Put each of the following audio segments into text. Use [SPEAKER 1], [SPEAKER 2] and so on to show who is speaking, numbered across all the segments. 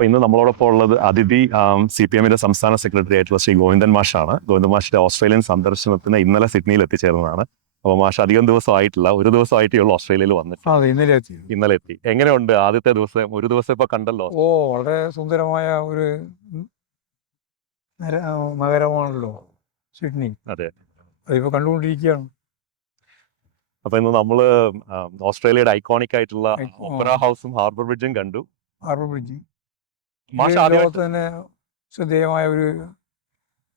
[SPEAKER 1] അപ്പൊ ഇന്ന് നമ്മളോടൊപ്പം ഉള്ളത് അതിഥി സി പി എമ്മിന്റെ സംസ്ഥാന സെക്രട്ടറി ആയിട്ടുള്ള ശ്രീ ഗോവിന്ദൻ മാഷാണ്. ഗോവിന്ദൻ മാഷിന്റെ ഓസ്ട്രേലിയൻ സന്ദർശനത്തിന് ഇന്നലെ സിഡ്നിയിൽ എത്തിച്ചേർന്നതാണ്. അപ്പൊ മാഷ് അധികം ദിവസം ആയിട്ടില്ല ഒരു ദിവസം ആയിട്ടേ ഉള്ളൂ ഓസ്ട്രേലിയയിൽ വന്നിട്ട്.
[SPEAKER 2] ഇന്നലെ എത്തി.
[SPEAKER 1] ഇന്നലെ എത്തി. എങ്ങനെയുണ്ട് ആദ്യത്തെ ദിവസം? ഒരു ദിവസം ഇപ്പൊ കണ്ടല്ലോ?
[SPEAKER 2] ഓ വളരെ സുന്ദരമായ ഒരു നഗരമാണല്ലോ സിഡ്നി.
[SPEAKER 1] അതെ.
[SPEAKER 2] അതിപ്പോ കണ്ടുകൊണ്ടിരിക്കുകയാണ്.
[SPEAKER 1] അപ്പൊ ഇന്ന് നമ്മൾ ഓസ്ട്രേലിയയുടെ ഐക്കോണിക് ആയിട്ടുള്ള
[SPEAKER 2] ഓപ്പറ
[SPEAKER 1] ഒപ്പറ ഹൗസും ഹാർബർ ബ്രിഡ്ജും കണ്ടു.
[SPEAKER 2] Harbour bridge. ലോകത്ത് തന്നെ ശ്രദ്ധേയമായ ഒരു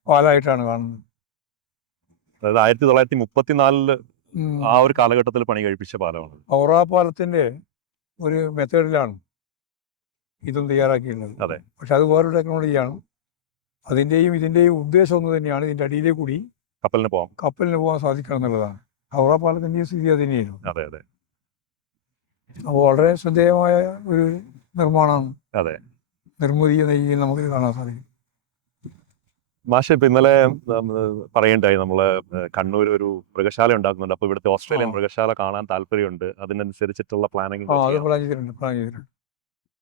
[SPEAKER 2] പാലായിട്ടാണ് കാണുന്നത്.
[SPEAKER 1] അതായത് ആയിരത്തി തൊള്ളായിരത്തി
[SPEAKER 2] മുപ്പത്തിനാലിൽ
[SPEAKER 1] ആ ഒരു കാലഘട്ടത്തിൽ പണി കഴിപ്പിച്ച പാലമാണ്.
[SPEAKER 2] ഔറ പാലത്തിന്റെ ഒരു മെത്തേഡിലാണ് ഇതും തയ്യാറാക്കിയിട്ടുള്ളത്
[SPEAKER 1] അതെ.
[SPEAKER 2] പക്ഷെ അത് വേറൊരു ടെക്നോളജിയാണ്. അതിന്റെയും ഇതിന്റെയും ഉദ്ദേശം ഒന്ന് തന്നെയാണ് ഇതിന്റെ അടിയിലെ കൂടി
[SPEAKER 1] കപ്പലിന് പോകാം
[SPEAKER 2] കപ്പലിന് പോകാൻ സാധിക്കണം എന്നുള്ളതാണ്. ഔറ പാലത്തിന്റെയും സ്ഥിതി അത് തന്നെയായിരുന്നു
[SPEAKER 1] അതെ. അതെ
[SPEAKER 2] വളരെ ശ്രദ്ധേയമായ ഒരു നിർമ്മാണമാണ്.
[SPEAKER 1] അതെ.
[SPEAKER 2] നിർമ്മിതി എന്ന രീതിയിൽ നമുക്ക് കാണാൻ സാധിക്കും.
[SPEAKER 1] മാഷ ഇപ്പൊ ഇന്നലെ പറയണ്ടായി നമ്മൾ കണ്ണൂർ ഒരു മൃഗശാല ഉണ്ടാക്കുന്നുണ്ട്. അപ്പൊ ഇവിടുത്തെ ഓസ്ട്രേലിയൻ. മൃഗശാല കാണാൻ താല്പര്യമുണ്ട്. അതിനനുസരിച്ചിട്ടുള്ള പ്ലാനിങ്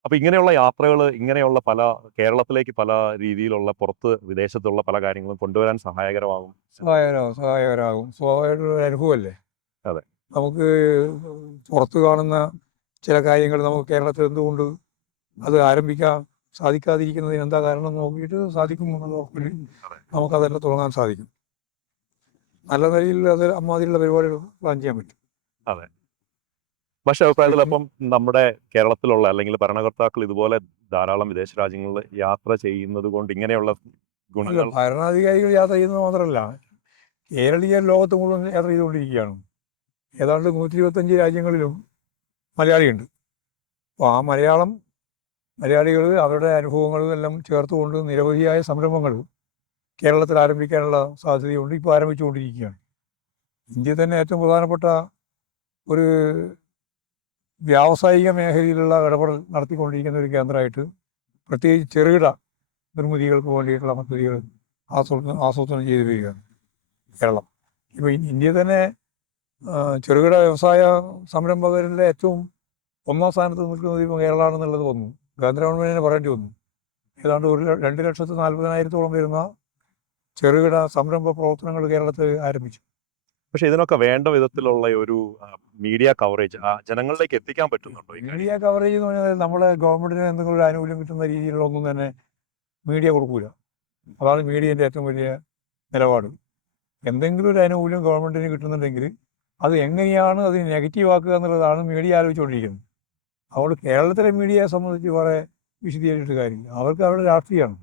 [SPEAKER 1] അപ്പൊ ഇങ്ങനെയുള്ള യാത്രകൾ ഇങ്ങനെയുള്ള പല കേരളത്തിലേക്ക് പല രീതിയിലുള്ള പുറത്ത് വിദേശത്തുള്ള പല കാര്യങ്ങളും കൊണ്ടുവരാൻ സഹായകരമാകും.
[SPEAKER 2] സഹായകരമാകും സഹായകരമാകും. സ്വാഭാവികമായിട്ടുള്ള അനുഭവമല്ലേ?
[SPEAKER 1] അതെ.
[SPEAKER 2] നമുക്ക് പുറത്ത് കാണുന്ന ചില കാര്യങ്ങൾ നമുക്ക് കേരളത്തിൽ എന്തുകൊണ്ട് അത് ആരംഭിക്കാൻ സാധിക്കാതിരിക്കുന്നതിന് എന്താ കാരണം നോക്കിയിട്ട് സാധിക്കും
[SPEAKER 1] അതെ.
[SPEAKER 2] നമുക്കതെല്ലാം തുടങ്ങാൻ സാധിക്കും. നല്ല നിലയിൽ അത് അമ്മാതിരിയുള്ള പരിപാടികൾ പ്ലാൻ ചെയ്യാൻ പറ്റും. അതെ.
[SPEAKER 1] പക്ഷെ അഭിപ്രായത്തിൽ അപ്പം നമ്മുടെ കേരളത്തിലുള്ള അല്ലെങ്കിൽ ഭരണകർത്താക്കൾ ഇതുപോലെ ധാരാളം വിദേശ രാജ്യങ്ങളിൽ യാത്ര ചെയ്യുന്നത് കൊണ്ട് ഇങ്ങനെയുള്ള ഗുണങ്ങൾ
[SPEAKER 2] ഭരണാധികാരികൾ യാത്ര ചെയ്യുന്നത് മാത്രമല്ല കേരളീയർ ലോകത്ത് മുഴുവൻ യാത്ര ചെയ്തുകൊണ്ടിരിക്കുകയാണ്. ഏതാണ്ട് നൂറ്റി ഇരുപത്തഞ്ച് രാജ്യങ്ങളിലും മലയാളിയുണ്ട്. അപ്പോൾ ആ മലയാളം മലയാളികൾ അവരുടെ അനുഭവങ്ങളും എല്ലാം ചേർത്തുകൊണ്ട് നിരവധിയായ സംരംഭങ്ങൾ കേരളത്തിൽ ആരംഭിക്കാനുള്ള സാധ്യതയുണ്ട് ഇപ്പോൾ ആരംഭിച്ചുകൊണ്ടിരിക്കുകയാണ്. ഇന്ത്യയിൽ തന്നെ ഏറ്റവും പ്രധാനപ്പെട്ട ഒരു വ്യാവസായിക മേഖലയിലുള്ള ഇടപെടൽ നടത്തിക്കൊണ്ടിരിക്കുന്ന ഒരു കേന്ദ്രമായിട്ട് പ്രത്യേകിച്ച് ചെറുകിട നിർമ്മിതികൾക്ക് വേണ്ടിയിട്ടുള്ള പദ്ധതികൾ ആസൂത്രണം ആസൂത്രണം ചെയ്തു വരികയാണ് കേരളം. ഇപ്പോൾ ഇന്ത്യ തന്നെ ചെറുകിട വ്യവസായ സംരംഭകരിലെ ഏറ്റവും ഒന്നാം സ്ഥാനത്ത് നിൽക്കുന്നത് ഇപ്പോൾ കേരളമാണെന്നുള്ളത് വന്നു കേന്ദ്ര ഗവൺമെന്റിന് പറയേണ്ടി വന്നു. ഏതാണ്ട് ഒരു രണ്ട് ലക്ഷത്തി നാൽപ്പതിനായിരത്തോളം വരുന്ന ചെറുകിട സംരംഭ പ്രവർത്തനങ്ങൾ കേരളത്തിൽ ആരംഭിച്ചു.
[SPEAKER 1] പക്ഷെ ഇതിനൊക്കെ വേണ്ട വിധത്തിലുള്ള ഒരു മീഡിയ കവറേജ് ജനങ്ങളിലേക്ക് എത്തിക്കാൻ പറ്റുന്നുണ്ടോ
[SPEAKER 2] മീഡിയ കവറേജ് എന്ന് പറഞ്ഞാൽ നമ്മളെ ഗവൺമെന്റിന് എന്തെങ്കിലും ഒരു ആനുകൂല്യം കിട്ടുന്ന രീതിയിലുള്ള ഒന്നും തന്നെ മീഡിയ കൊടുക്കൂല. അതാണ് മീഡിയന്റെ ഏറ്റവും വലിയ നിലപാട്. എന്തെങ്കിലും ഒരു ആനുകൂല്യം ഗവൺമെന്റിന് കിട്ടുന്നുണ്ടെങ്കിൽ അത് എങ്ങനെയാണ് അത് നെഗറ്റീവ് ആക്കുക എന്നുള്ളതാണ് മീഡിയ ആലോചിച്ചുകൊണ്ടിരിക്കുന്നത്. അതുകൊണ്ട് കേരളത്തിലെ മീഡിയയെ സംബന്ധിച്ച് കുറെ വിശദീകരിച്ചിട്ട് കാര്യമില്ല. അവർക്ക് അവരുടെ രാഷ്ട്രീയമാണ്.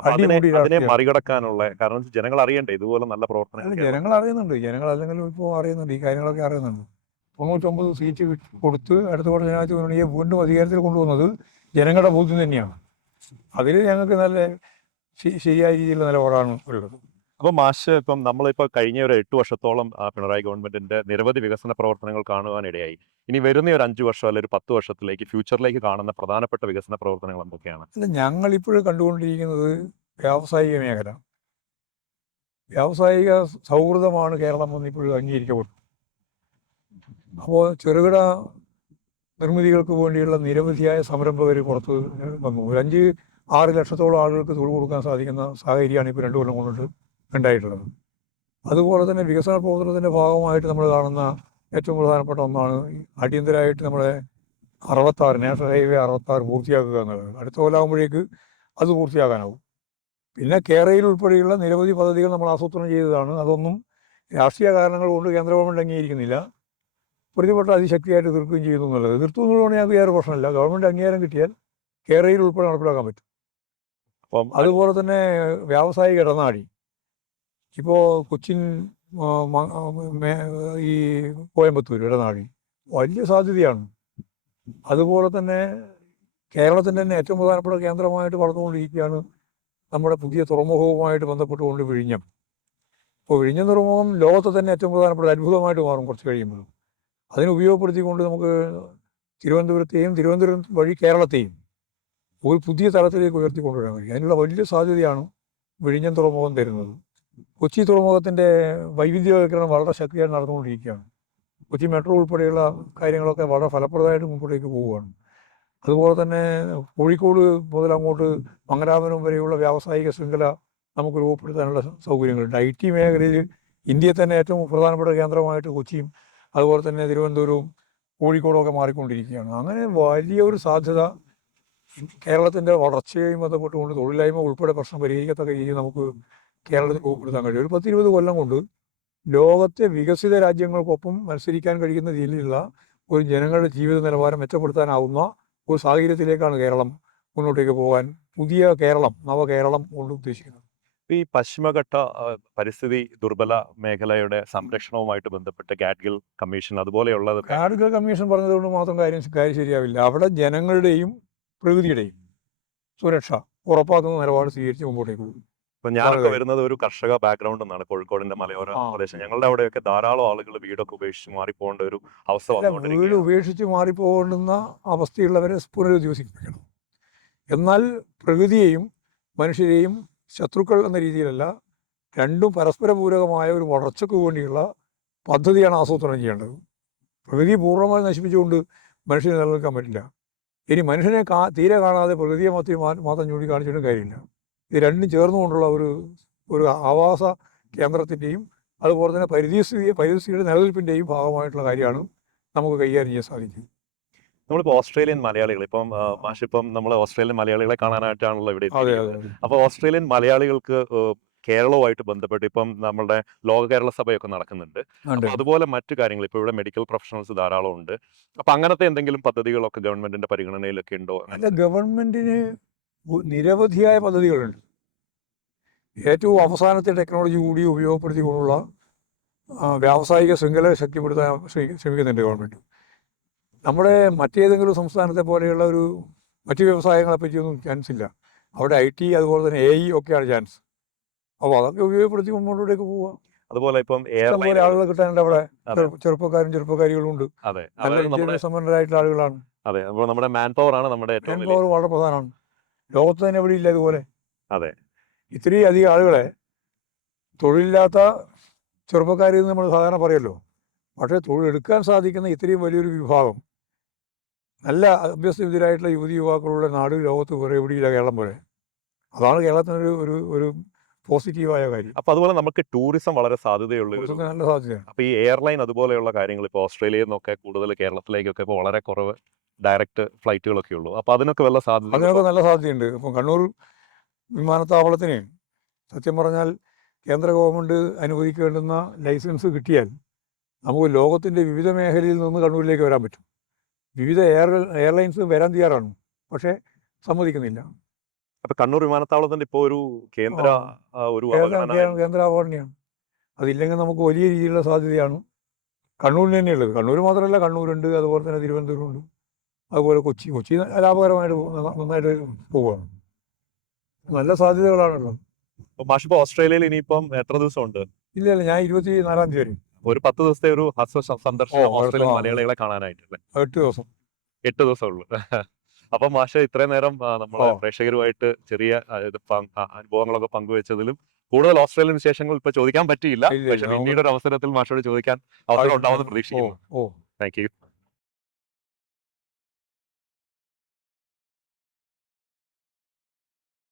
[SPEAKER 1] അതിനെ മറികടക്കാനുള്ള കാരണം ജനങ്ങൾ അറിയണ്ടേ? ഇതുപോലെ നല്ല പ്രവർത്തനം
[SPEAKER 2] ജനങ്ങൾ അറിയുന്നുണ്ട്. ജനങ്ങൾ അല്ലെങ്കിൽ ഇപ്പോൾ അറിയുന്നുണ്ട്. ഈ കാര്യങ്ങളൊക്കെ അറിയുന്നുണ്ട്. തൊണ്ണൂറ്റൊമ്പത് സീറ്റ് കൊടുത്ത് അടുത്ത കുറച്ച് ജനാധിപത്യ മുന്നണിയെ വീണ്ടും അധികാരത്തിൽ കൊണ്ടുവന്നത് ജനങ്ങളുടെ ബോധ്യം തന്നെയാണ്. അതിൽ ഞങ്ങൾക്ക് നല്ല ശരിയായ ശരിയായ രീതിയിലുള്ള നിലപാടാണ് ഉള്ളത്.
[SPEAKER 1] അപ്പോൾ മാഷ് ഇപ്പം നമ്മളിപ്പോൾ കഴിഞ്ഞ ഒരു എട്ട് വർഷത്തോളം പിണറായി ഗവൺമെന്റിന്റെ നിരവധി വികസന പ്രവർത്തനങ്ങൾ കാണുവാനിടയായി. ഇനി വരുന്ന ഒരു അഞ്ചു വർഷം അല്ലെങ്കിൽ പത്ത് വർഷത്തിലേക്ക് ഫ്യൂച്ചറിലേക്ക് കാണുന്ന പ്രധാനപ്പെട്ട വികസന പ്രവർത്തനങ്ങൾ എന്തൊക്കെയാണ്?
[SPEAKER 2] ഞങ്ങൾ ഇപ്പോൾ കണ്ടുകൊണ്ടിരിക്കുന്നത് വ്യാവസായിക മേഖല. വ്യാവസായിക സൗഹൃദമാണ് കേരളം എന്ന് ഇപ്പോഴും അംഗീകരിക്കപ്പെട്ടു അപ്പോൾ ചെറുകിട നിർമ്മിതികൾക്ക് വേണ്ടിയുള്ള നിരവധിയായ സംരംഭകർ പുറത്ത് വന്നു. ഒരു അഞ്ച് ആറ് ലക്ഷത്തോളം ആളുകൾക്ക് തൊഴിൽ കൊടുക്കാൻ സാധിക്കുന്ന സാഹചര്യമാണ് ഇപ്പോൾ രണ്ടു കൊല്ലം കൊണ്ടിട്ട് ഉണ്ടായിട്ടുള്ളത്. അതുപോലെ തന്നെ വികസന പ്രവർത്തനത്തിന്റെ ഭാഗമായിട്ട് നമ്മൾ കാണുന്ന ഏറ്റവും പ്രധാനപ്പെട്ട ഒന്നാണ് അടിയന്തരമായിട്ട് നമ്മുടെ അറുപത്താറ് നാഷണൽ ഹൈവേ അറുപത്താറ് പൂർത്തിയാക്കുക എന്നുള്ളത്. അടുത്ത കൊല്ലാകുമ്പോഴേക്ക് അത് പൂർത്തിയാക്കാനാവും. പിന്നെ കേരളയിൽ ഉൾപ്പെടെയുള്ള നിരവധി പദ്ധതികൾ നമ്മൾ ആസൂത്രണം ചെയ്തതാണ്. അതൊന്നും രാഷ്ട്രീയ കാരണങ്ങൾ കൊണ്ട് കേന്ദ്ര ഗവൺമെന്റ് അംഗീകരിക്കുന്നില്ല. പ്രതിപക്ഷം അതിശക്തിയായിട്ട് എതിർക്കുകയും ചെയ്യുന്നു എന്നുള്ളത്. എതിർത്തു എന്നുള്ളതാണ് ഞങ്ങൾക്ക് വേറെ പ്രശ്നമില്ല. ഗവൺമെന്റ് അംഗീകാരം കിട്ടിയാൽ കേരളയിൽ ഉൾപ്പെടെ നടപ്പിലാക്കാൻ പറ്റും.
[SPEAKER 1] അപ്പം
[SPEAKER 2] അതുപോലെ തന്നെ വ്യാവസായിക ഇടനാഴി. ഇപ്പോൾ കൊച്ചിൻ ഈ കോയമ്പത്തൂർ ഇടനാഴി. വലിയ സാധ്യതയാണ്. അതുപോലെ തന്നെ കേരളത്തിന്റെ തന്നെ ഏറ്റവും പ്രധാനപ്പെട്ട കേന്ദ്രമായിട്ട് വളർന്നുകൊണ്ടിരിക്കുകയാണ് നമ്മുടെ പുതിയ തുറമുഖവുമായിട്ട് ബന്ധപ്പെട്ടുകൊണ്ട് വിഴിഞ്ഞം. ഇപ്പോൾ വിഴിഞ്ഞം തുറമുഖം ലോകത്തെ തന്നെ ഏറ്റവും പ്രധാനപ്പെട്ട അത്ഭുതമായിട്ട് മാറും കുറച്ച് കഴിയുമ്പോൾ അതിനെ ഉപയോഗപ്പെടുത്തിക്കൊണ്ട് നമുക്ക് തിരുവനന്തപുരത്തെയും തിരുവനന്തപുരം വഴി കേരളത്തെയും ഒരു പുതിയ തലത്തിലേക്ക് ഉയർത്തിക്കൊണ്ടുവരാൻ കഴിയും. അതിനുള്ള വലിയ സാധ്യതയാണ് വിഴിഞ്ഞം തുറമുഖം തരുന്നത്. കൊച്ചി തുറമുഖത്തിന്റെ വൈവിധ്യവൽക്കരണം വളരെ ശക്തിയായി നടന്നുകൊണ്ടിരിക്കുകയാണ്. കൊച്ചി മെട്രോ ഉൾപ്പെടെയുള്ള കാര്യങ്ങളൊക്കെ വളരെ ഫലപ്രദമായിട്ട് മുമ്പോട്ടേക്ക് പോവുകയാണ്. അതുപോലെ തന്നെ കോഴിക്കോട് മുതൽ അങ്ങോട്ട് മംഗലാപുരം വരെയുള്ള വ്യാവസായിക ശൃംഖല നമുക്ക് രൂപപ്പെടുത്താനുള്ള സൗകര്യങ്ങളുണ്ട് ഐ ടി മേഖലയിൽ ഇന്ത്യയിൽ തന്നെ ഏറ്റവും പ്രധാനപ്പെട്ട കേന്ദ്രമായിട്ട് കൊച്ചിയും അതുപോലെ തന്നെ തിരുവനന്തപുരവും കോഴിക്കോടും ഒക്കെ മാറിക്കൊണ്ടിരിക്കുകയാണ്. അങ്ങനെ വലിയൊരു സാധ്യത കേരളത്തിന്റെ വളർച്ചയുമായി ബന്ധപ്പെട്ടുകൊണ്ട് തൊഴിലില്ലായ്മ ഉൾപ്പെടെ പ്രശ്നം പരിഹരിക്കത്തക്ക രീതിയിൽ നമുക്ക് കേരളത്തിൽ രൂപപ്പെടുത്താൻ കഴിയും. ഒരു പത്തിരുപത് കൊല്ലം കൊണ്ട് ലോകത്തെ വികസിത രാജ്യങ്ങൾക്കൊപ്പം മത്സരിക്കാൻ കഴിയുന്ന രീതിയിലുള്ള ഒരു ജനങ്ങളുടെ ജീവിത നിലവാരം മെച്ചപ്പെടുത്താനാവുന്ന ഒരു സാഹചര്യത്തിലേക്കാണ് കേരളം മുന്നോട്ടേക്ക് പോകാൻ പുതിയ കേരളം നവകേരളം കൊണ്ട് ഉദ്ദേശിക്കുന്നത്.
[SPEAKER 1] ഈ പശ്ചിമഘട്ട പരിസ്ഥിതി ദുർബല മേഖലയുടെ സംരക്ഷണവുമായിട്ട് ബന്ധപ്പെട്ട് ഗാഡ്ഗിൽ കമ്മീഷൻ അതുപോലെയുള്ളത്
[SPEAKER 2] ഗാഡ്ഗിൽ കമ്മീഷൻ പറഞ്ഞതുകൊണ്ട് മാത്രം കാര്യം കാര്യം ശരിയാവില്ല. അവിടെ ജനങ്ങളുടെയും പ്രകൃതിയുടെയും സുരക്ഷ ഉറപ്പാക്കുന്ന നിലപാട് സ്വീകരിച്ച് മുമ്പോട്ടേക്ക് പോകും.
[SPEAKER 1] ഇപ്പൊ ഞാനൊക്കെ വരുന്നത് ഒരു കർഷക ബാക്ക്ഗ്രൗണ്ട് എന്നാണ് കോഴിക്കോടിന്റെ മലയോര. പ്രദേശം ഞങ്ങളുടെ അവിടെയൊക്കെ ധാരാളം ആളുകൾ വീടൊക്കെ ഉപേക്ഷിച്ച് മാറിപ്പോകേണ്ട ഒരു അവസ്ഥ
[SPEAKER 2] വീട് ഉപേക്ഷിച്ച് മാറിപ്പോകേണ്ടുന്ന അവസ്ഥയുള്ളവരെ പുനരുദ്ധിവസിപ്പിക്കണം എന്നാൽ പ്രകൃതിയെയും മനുഷ്യരെയും ശത്രുക്കൾ എന്ന രീതിയിലല്ല രണ്ടും പരസ്പര പൂരകമായ ഒരു വളർച്ചയ്ക്ക് വേണ്ടിയുള്ള പദ്ധതിയാണ് ആസൂത്രണം ചെയ്യേണ്ടത് പ്രകൃതി പൂർണമായി നശിപ്പിച്ചുകൊണ്ട് മനുഷ്യനെ നിലനിൽക്കാൻ പറ്റില്ല ഇനി മനുഷ്യനെ കാ തീരെ കാണാതെ പ്രകൃതിയെ മാത്രം മാത്രം ചൂണ്ടിക്കാണിച്ചിട്ടും കാര്യമില്ല ഇത് രണ്ടും ചേർന്നുകൊണ്ടുള്ള ഒരു ഒരു ആവാസ കേന്ദ്രത്തിന്റെയും അതുപോലെ തന്നെ പരിസ്ഥിതി പരിസ്ഥിതിയുടെ നിലനിൽപ്പിന്റെയും ഭാഗമായിട്ടുള്ള കാര്യമാണ് നമുക്ക് കൈകാര്യം ചെയ്യാൻ സാധിക്കും
[SPEAKER 1] നമ്മളിപ്പോൾ ഓസ്ട്രേലിയൻ മലയാളികൾ ഇപ്പം മാഷിപ്പം മാഷ് നമ്മൾ ഓസ്ട്രേലിയൻ മലയാളികളെ കാണാനായിട്ടാണല്ലോ ഇവിടെ അപ്പോൾ ഓസ്ട്രേലിയൻ മലയാളികൾക്ക് കേരളവുമായിട്ട് ബന്ധപ്പെട്ട് ഇപ്പം നമ്മുടെ ലോക കേരള സഭയൊക്കെ നടക്കുന്നുണ്ട്. അതുപോലെ മറ്റു കാര്യങ്ങൾ ഇപ്പോൾ ഇവിടെ മെഡിക്കൽ പ്രൊഫഷണൽസ് ധാരാളം ഉണ്ട് അപ്പൊ അങ്ങനത്തെ എന്തെങ്കിലും പദ്ധതികളൊക്കെ ഗവൺമെന്റിന്റെ പരിഗണനയിലൊക്കെ ഉണ്ടോ?
[SPEAKER 2] അല്ല ഗവൺമെന്റിന് നിരവധിയായ പദ്ധതികളുണ്ട്. ഏറ്റവും അവസാനത്തെ ടെക്നോളജി കൂടി ഉപയോഗപ്പെടുത്തിക്കൊണ്ടുള്ള വ്യാവസായിക ശൃംഖല ശക്തിപ്പെടുത്താൻ ശ്രമി- ശ്രമിക്കുന്നുണ്ട് ഗവൺമെന്റ് നമ്മുടെ മറ്റേതെങ്കിലും സംസ്ഥാനത്തെ പോലെയുള്ള ഒരു മറ്റു വ്യവസായങ്ങളെ പറ്റിയൊന്നും ചാൻസ് ഇല്ല. അവിടെ ഐ ടി അതുപോലെ തന്നെ എ ഇ ഒക്കെയാണ് ചാൻസ് അപ്പോൾ അതൊക്കെ ഉപയോഗപ്പെടുത്തി മുന്നോട്ടേക്ക് പോവാം.
[SPEAKER 1] അതുപോലെ ഇപ്പം
[SPEAKER 2] ഇഷ്ടംപോലെ ആളുകൾ കിട്ടാനുണ്ട് അവിടെ. ചെറുപ്പക്കാരും ചെറുപ്പക്കാരികളും ഉണ്ട്.
[SPEAKER 1] അതെ.
[SPEAKER 2] നല്ല
[SPEAKER 1] നമ്മുടെ
[SPEAKER 2] ആളുകളാണ്.
[SPEAKER 1] അതെ. അപ്പോൾ നമ്മുടെ മാൻ പവർ ആണ് നമ്മുടെ ഏറ്റവും
[SPEAKER 2] മാൻ പവർ വളരെ പ്രധാനമാണ്. ലോകത്ത് തന്നെ എവിടെ ഇല്ല ഇതുപോലെ?
[SPEAKER 1] അതെ.
[SPEAKER 2] ഇത്രയും അധികം ആളുകളെ തൊഴിലില്ലാത്ത ചെറുപ്പക്കാരിൽ നമ്മൾ സാധാരണ പറയല്ലോ പക്ഷേ തൊഴിലെടുക്കാൻ സാധിക്കുന്ന ഇത്രയും വലിയൊരു വിഭാഗം നല്ല അഭ്യസ്തവിദ്യരായിട്ടുള്ള യുവതി യുവാക്കളുള്ള നാട് ലോകത്ത് വേറെ എവിടെയില്ല കേരളം പോലെ. അതാണ് കേരളത്തിനൊരു ഒരു ഒരു പോസിറ്റീവായ കാര്യം.
[SPEAKER 1] അപ്പൊ അതുപോലെ നമുക്ക് ടൂറിസം വളരെ സാധ്യതയുള്ള
[SPEAKER 2] നല്ല സാധ്യതയാണ്.
[SPEAKER 1] അപ്പൊ ഈ എയർലൈൻ അതുപോലെയുള്ള കാര്യങ്ങൾ ഇപ്പോൾ ഓസ്ട്രേലിയയിൽ നിന്നൊക്കെ കൂടുതൽ കേരളത്തിലേക്കൊക്കെ ഇപ്പോൾ വളരെ കുറവ്. ഡയറക്റ്റ് ഫ്ലൈറ്റുകളൊക്കെ ഉള്ളൂ. അപ്പൊ അതിനൊക്കെ വല്ല സാധ്യത
[SPEAKER 2] അതിനൊക്കെ നല്ല സാധ്യതയുണ്ട്. ഇപ്പം കണ്ണൂർ വിമാനത്താവളത്തിന് സത്യം പറഞ്ഞാൽ കേന്ദ്ര ഗവൺമെന്റ് അനുവദിക്കേണ്ടുന്ന ലൈസൻസ് കിട്ടിയാൽ നമുക്ക് ലോകത്തിന്റെ വിവിധ മേഖലയിൽ നിന്ന് കണ്ണൂരിലേക്ക് വരാൻ പറ്റും. വിവിധ എയർ എയർലൈൻസ് വരാൻ തയ്യാറാണ്. പക്ഷേ സമ്മതിക്കുന്നില്ല.
[SPEAKER 1] അപ്പോൾ കണ്ണൂർ വിമാനത്താവളത്തിന്റെ ഇപ്പോൾ ഒരു കേന്ദ്ര ഒരു
[SPEAKER 2] കേന്ദ്ര അതില്ലെങ്കിൽ നമുക്ക് വലിയ രീതിയിലുള്ള സാധ്യതയാണ് കണ്ണൂരിന് തന്നെയുള്ളത്. കണ്ണൂർ മാത്രമല്ല കണ്ണൂരുണ്ട്. അതുപോലെ തന്നെ തിരുവനന്തപുരമുണ്ട്. അതുപോലെ കൊച്ചി കൊച്ചി ലാഭകരമായിട്ട് നന്നായിട്ട് പോവുകയാണ് നല്ല
[SPEAKER 1] സാധ്യതകളാണ് ഓസ്ട്രേലിയയിൽ ഇനിയിപ്പം എത്ര ദിവസം ഉണ്ട്
[SPEAKER 2] ഇല്ല ഇല്ല ഞാൻ ഇരുപത്തി നാലാം തീയതി വരും.
[SPEAKER 1] ഒരു പത്ത് ദിവസത്തെ ഒരു ഹസ്വ സ- സന്ദർശനം ഓസ്ട്രേലിയൻ. മലയാളികളെ കാണാനായിട്ടല്ലേ
[SPEAKER 2] എട്ട് ദിവസം.
[SPEAKER 1] എട്ട് ദിവസം ഉള്ളു. അപ്പൊ മാഷ ഇത്രയും നേരം നമ്മളെ. പ്രേക്ഷകരുമായിട്ട് ചെറിയ അനുഭവങ്ങളൊക്കെ പങ്കുവെച്ചതിലും കൂടുതൽ ഓസ്ട്രേലിയൻ വിശേഷങ്ങൾ ഇപ്പൊ ചോദിക്കാൻ പറ്റിയില്ല. പക്ഷെ പിന്നീട് ഒരു അവസരത്തിൽ മാഷയോട് ചോദിക്കാൻ അവസരം ഉണ്ടാവുമെന്ന് പ്രതീക്ഷിക്കുന്നു. Thank you